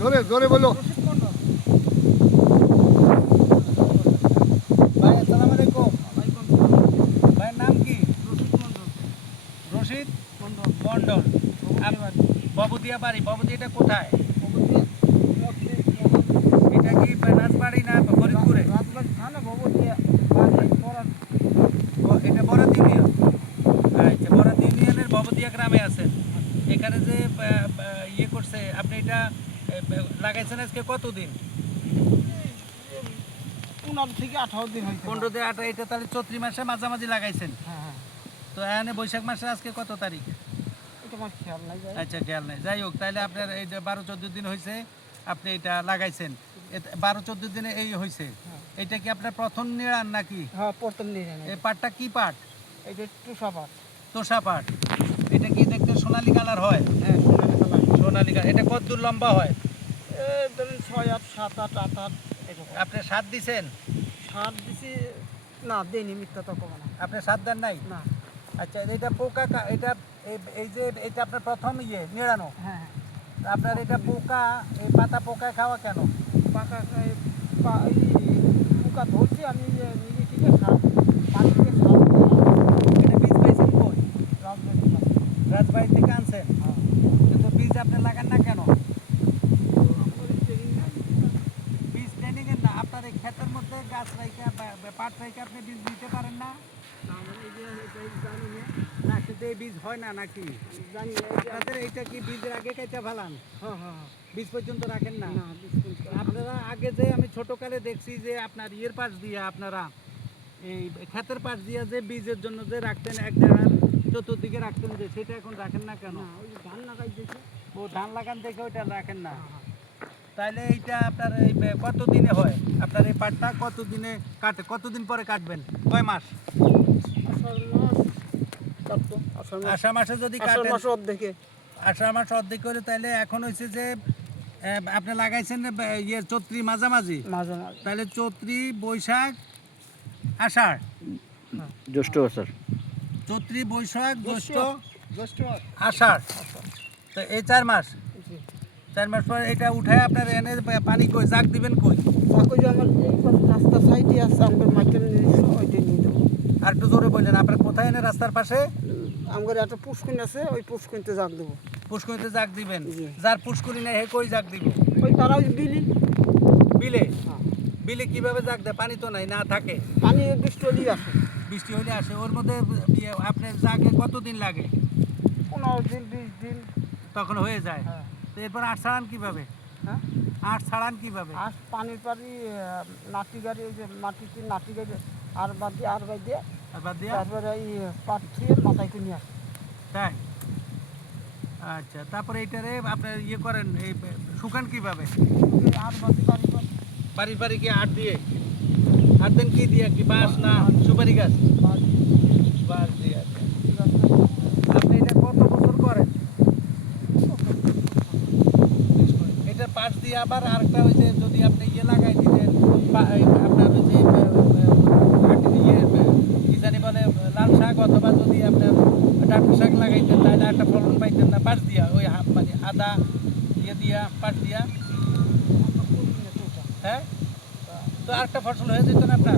জোরে জোরে বলো। ভাই আসসালামু আলাইকুম। ভাইয়ের নাম কি? রশিদ মন্ডল। ববুদিয়া বাড়ি। ববুদিয়া এটা কোথায়? এটা কি রাজবাড়ি না ফরিদপুরে? এটা বরাত ইউনিয়ন। আচ্ছা, বরাত ইউনিয়নের ববুদিয়া গ্রামে আছেন। এখানে যে ইয়ে করছে আপনি, এটা লাগাইছেন আজকে কতদিন? 15 থেকে 18 দিন হয়েছে। 15 থেকে 18। এটা তাহলে চৈত্র মাসে মাঝামাঝি লাগাইছেন। হ্যাঁ, তো এখানে বৈশাখ মাসে আজকে কত তারিখ? এটা আমার খেয়াল নাই। আচ্ছা, খেয়াল নেই। যাই হোক, তাহলে আপনার এই যে 12-14 দিন হয়েছে আপনি এটা লাগাইছেন। 12-14 দিনে এই হয়েছে। এটা কি আপনার প্রথম নিড়ান নাকি? হ্যাঁ, প্রথম দিন এই পাটটা কি পাট? এটা একটু সাবাত। তোষা পাট। এটা কি দেখতে সোনালী কালার হয়? হ্যাঁ, সোনালি কালার। সোনালী কালার। এটা কত দূর লম্বা হয়? ধরুন 6, 8, 7, 8, 8, 8 এরকম। আপনি সাত দিছেন? সার দিছি না, দেয়নি, মিথ্যা তো কমা না। আপনি সাত দেন নাই? না। আচ্ছা, এটা পোকা এটা এই যে এটা আপনার প্রথম নিড়ানো। হ্যাঁ, আপনার এটা পোকা, এই পাতা পোকায় খাওয়া কেন? পাকা এই পোকা ধরছি আমি নিজে থেকে সার পানি দিয়ে সার এটা বীজ পাইছেন কই? রাজবাড়ি পানি। রাজবাড়ি থেকে আনছেন? হ্যাঁ। কিন্তু বীজ আপনি লাগান না কেন? আমাদের ট্রেনিং নাই। বীজ ট্রেনিং এর না, আপনার এই ক্ষেতের মধ্যে গাছ রাইখা পাট রাইখা আপনি বীজ দিতে পারেন না? না, মানে এই যে এটা জানি না। না, কিন্তু এই বীজ হয় না নাকি? জানি না। আপনাদের এইটা কি বীজের আগে কেটে ফেলান? হ্যাঁ, হ্যাঁ, হ্যাঁ। বীজ পর্যন্ত রাখেন না? না, বিস্কুট। আপনারা আগে যে আমি ছোটকালে দেখছি যে আপনার ইয়ের পাশ দিয়ে আপনারা এই ক্ষেতের পাশ দিয়ে যে বীজের জন্য যে রাখতেন এক জায়গার চতুর্দিকে রাখতেন, যে সেটা এখন রাখেন না কেন? না, ওই যে ধান লাগাই দিয়েছে। ও ধান লাগান দেখে ওইটা রাখেন না? হ্যাঁ, হ্যাঁ। তাহলে এইটা আপনার এই কত দিনে হয়? আপনার এই পাটটা কত দিনে কাটে? কতদিন পরে কাটবেন? কয় মাস? আষাঢ় মাস কাটতো। আষাঢ় মাসে যদি আষাঢ় কাটেন, মাস অর্ধেকে। আষাঢ় মাস অর্ধেক করে, তাহলে এখন হয়েছে যে আপনি লাগাইছেন ইয়ে চৈত্রি মাঝামাঝি, মাঝে মাঝে। তাহলে চৈত্রি, বৈশাখ, আষাঢ়, জ্যৈষ্ঠ স্যার। চৈত্রি, বৈশাখ, জ্যৈষ্ঠ, জ্যৈষ্ঠ আষাঢ়। তো এই 4 মাস। জি। 4 মাস পরে এটা উঠায় আপনার এনে পানি কই জাগ দিবেন কই? তাকে যে আমার এই পাশে রাস্তার সাইডে আছে, আমাদের মাঠের নিজস্ব, ওইটা নিয়ে দেবো। আর একটু জোরে বললেন, আপনার কোথায় এনে? রাস্তার পাশে আমাদের একটা পুষ্কুন আছে, ওই পুষ্কুনিতে জাগ দেবো। পুষ্করিতে জাগ দিবেন? জি। যার পুষ্করি নেই হে কই জাগ দিব? ওই তারাও বিলি। বিলে? হ্যাঁ। বিলে কিভাবে জাগ দেয়? পানি তো নাই, না থাকে। পানি বৃষ্টি হলেই আসে। বৃষ্টি হলে আসে। ওর মধ্যে আপনার জাগে কতদিন লাগে? 15 দিন, 20 দিন। তখন হয়ে যায়। হ্যাঁ। তো এরপর আট ছাড়ান কিভাবে? হ্যাঁ, আট ছাড়ান কিভাবে? আর পানির পানি নাটি গাড়ি, ওই যে মাটিতে নাটি গাড়ি আর বাদ দিয়ে আর বাদ দিয়ে আর বাদ দিয়া? তারপরে এই পাট থুয়ে মাথায় করে নিয়ে আসে। তাই? আচ্ছা, তারপরে এইটারে আপনার ইয়ে করেন, এই শুকান কিভাবে? আর বাদ দিয়ে বাড়ি বাড়ি বাড়ি বাড়ি কি আট দিয়ে? আট দেন কি দিয়ে? কি বাঁশ না সুপারি গাছ? বাদ বাঁশ দিয়ে। আচ্ছা। দিয়ে আপনি এটা কত বছর করেন? এটা পাশ দিয়ে আবার আরেকটা ওই যে যদি আপনি ইয়ে লাগাই দিতেন, আপনার ওই যে ইয়ে কি জানি বলে, লাল শাক, অথবা যদি আপনার ডাঁটা শাক লাগাইতেন, তাহলে একটা ফলন পাইতেন না পাশ দিয়া? ওই মানে আদা ইয়ে দিয়া, পাশ দিয়া। হ্যাঁ, তো আরেকটা ফসল হয়ে যেত না আপনার?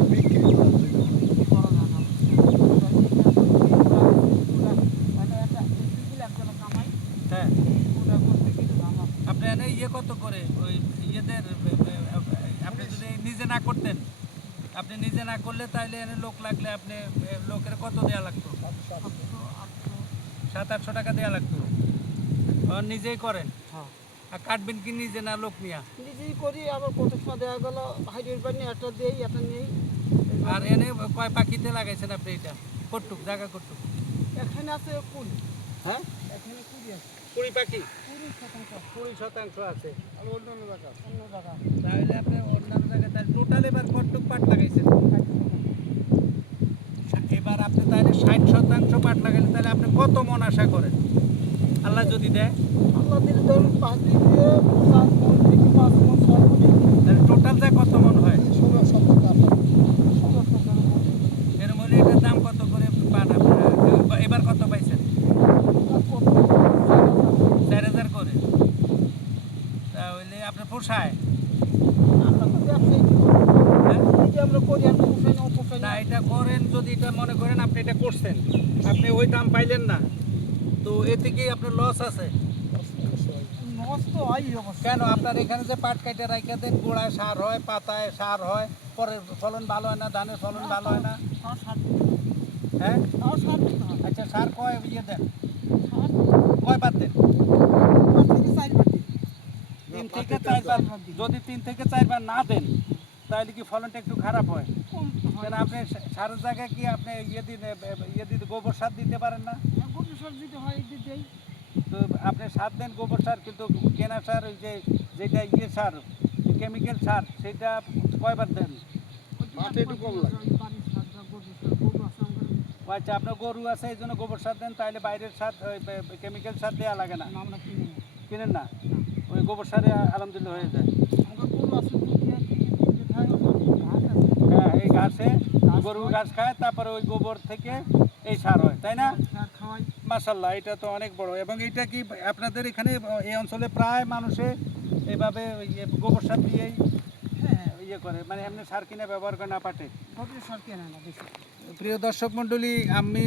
হ্যাঁ। আপনি এনে ইয়ে কত করে ওই ইয়েদের আপনি যদি নিজে না করতেন, আপনি নিজে না করলে তাইলে এনে লোক লাগলে আপনি লোকের কত দেওয়া লাগতো? 700-800 টাকা দেওয়া লাগতো। নিজেই করেন? হ্যাঁ, আর কাটবেন কি নিজে না লোক নিয়া? নিজেই করি। আবার কত সময় দেওয়া গেল হাইডের পানি একটা দেই, একটা নেই। আর এনে কয় পাখিতে লাগাইছেন আপনি? এটা কটুক জায়গা কটুক? এখানে আছে কুড়ি। হ্যাঁ, এখানে কুড়ি আছে। 20 পাখি? 20% 20% আছে। আর অন্য জায়গা অন্য জায়গা তাহলে আপনি অন্যান্য জায়গায় তাহলে টোটাল এবার কটুক পাট লাগাইছেন? এবার আপনি তাহলে 60% পাট লাগাইলে তাহলে আপনি কত মন আশা করেন আল্লাহ যদি দেয়? আল্লাহ দিলে ধরুন 5 দিন দিয়ে 4 মণ থেকে 5 মণ 6 মণ। তাহলে টোটাল যা কত মন হয়? 16-17 কাঠা। 16-17 মণ। এরম হলে এটার দাম কত করে পান আপনারা? এবার কত পাইছেন? আর কত? 4000 করে। তাহলে আপনার পোষায়? আমরা তো ব্যবসায়ী হ্যাঁ? এই যে আমরা করি আর পোষাই না অপোষাই না না এটা করেন, যদি এটা মনে করেন আপনি এটা করছেন, আপনি ওই দাম পাইলেন না, তো এতে কি আপনার লস আছে? নষ্ট হয় অবশ্য কেন? আপনার এখানে যে পাট কাইটে রাইখা দেন, গোড়ায় সার হয়, পাতায় সার হয়, পরে ফলন ভালো হয় না, ধানের ফলন ভালো হয় না? তাও সার হ্যাঁ, তাও সার দিতে হয় আচ্ছা সার কয় ইয়ে দেন, সার কয় বার দেন? 5 থেকে 4 বার দিই। 3 থেকে 4 বার। যদি 3 থেকে 4 বার না দেন তাহলে কি ফলনটা একটু খারাপ হয়? কম হয় কেন আপনি সারের জায়গায় কি আপনি ইয়ে দিতে গোবর সার দিতে পারেন না? গরু সার দিতে হয় এই দিতেই তো আপনি সার দেন গোবর সার, কিন্তু কেনা সার ওই যে যেটা ইয়ে সার কেমিক্যাল সার সেটা কয়বার দেন? মাঠে একটু কম লাগে। বাড়ির সার বা গরু সার গরু আছে আমাদের ও আচ্ছা, আপনার গরু আছে এই জন্য গোবর সার দেন, তাহলে বাইরের সার কেমিক্যাল সার দেওয়া লাগে না, আমরা কিনে নিই কিনেন না? ওই গোবর সারে আলহামদুলিল্লাহ হয়ে যায়। আমাদের গরু আছে দুটি আর দিকে দিকে খায় ঘাস আছে হ্যাঁ, এই ঘাসে গরু ঘাস খায়, তারপরে ওই গোবর থেকে এই সার হয়, তাই না? সার খাওয়াই মাশাল্লাহ, এটা তো অনেক বড়। এবং এটা কি আপনাদের এখানে এই অঞ্চলে প্রায় মানুষে এইভাবে গোবর সার দিয়েই হ্যাঁ ইয়ে করে, মানে এমনি সার কিনে ব্যবহার করে না পাটে? গরু সার কেনে না বেশি প্রিয় দর্শক মণ্ডলী, আমি